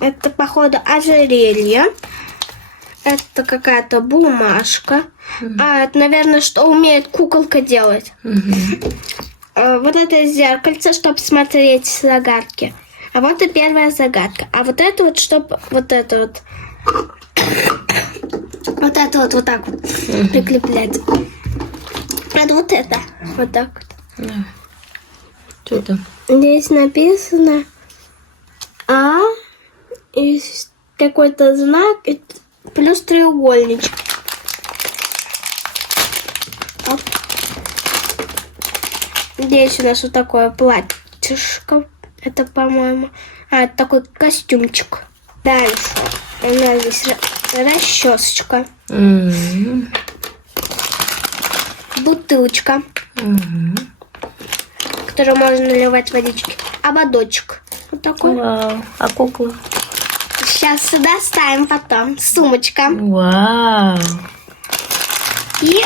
Это, походу, ожерелье. Это какая-то бумажка. Это, наверное, что умеет куколка делать. Вот это зеркальце, чтобы смотреть загадки. А вот и первая загадка. А вот это вот, чтобы вот это вот... Вот это вот так вот прикреплять. А вот это. Вот так вот. Что там? Здесь написано А, и какой-то знак, и плюс треугольничек. Оп. Здесь у нас вот такое платьишко. Это, по-моему, это такой костюмчик. Дальше у нас здесь расчесочка. Бутылочка. В которую можно наливать водички. Ободочек. Вот такой. Вау. А кукла? Сейчас сюда ставим потом. Сумочка. Вау. И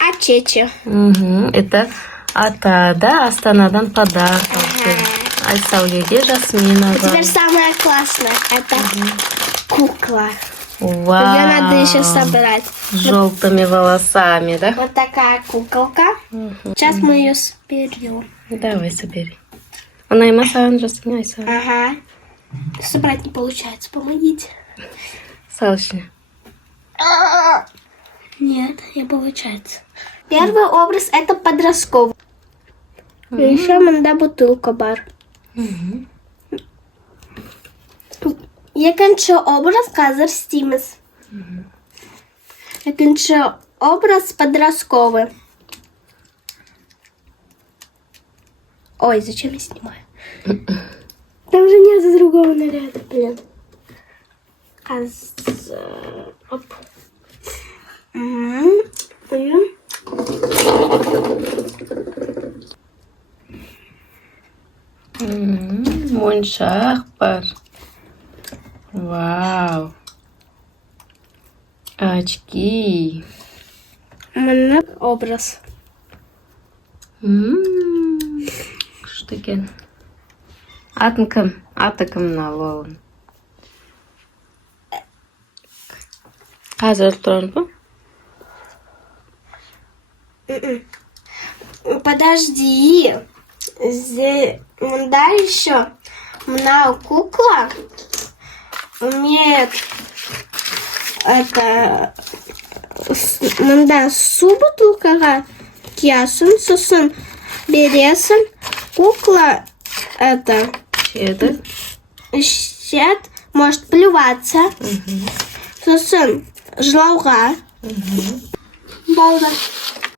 очечи. Это ата, да? Астанадан подарок. Айсаулеге Жасминова. Теперь самое классное. Это кукла. Вау. Ее надо еще собрать. С желтыми волосами, да? Вот такая куколка. Сейчас мы ее соберем. Давай, собери. Она и массан Жасминайса. Ага. Собрать не получается. Помогите. Салочня. Нет, не получается. Первый образ это подростковый. И еще манда бутылка бар. Екінші образ қазір істейміз. Екінші образ подростковый. Ой, зачем я снимаю? Там же нет другого наряда, блин. Оп. Муншахпар. Вау. Очки. Образ. Что такое? Атакам налован. Hazır тұрын ба? Подожди. Да, еще. Мна кукла умеет это... Мында су бутылкаға киясын, сосын бересін. Кукла это... Щет, может плюваться. Сосын жылауға. Болды.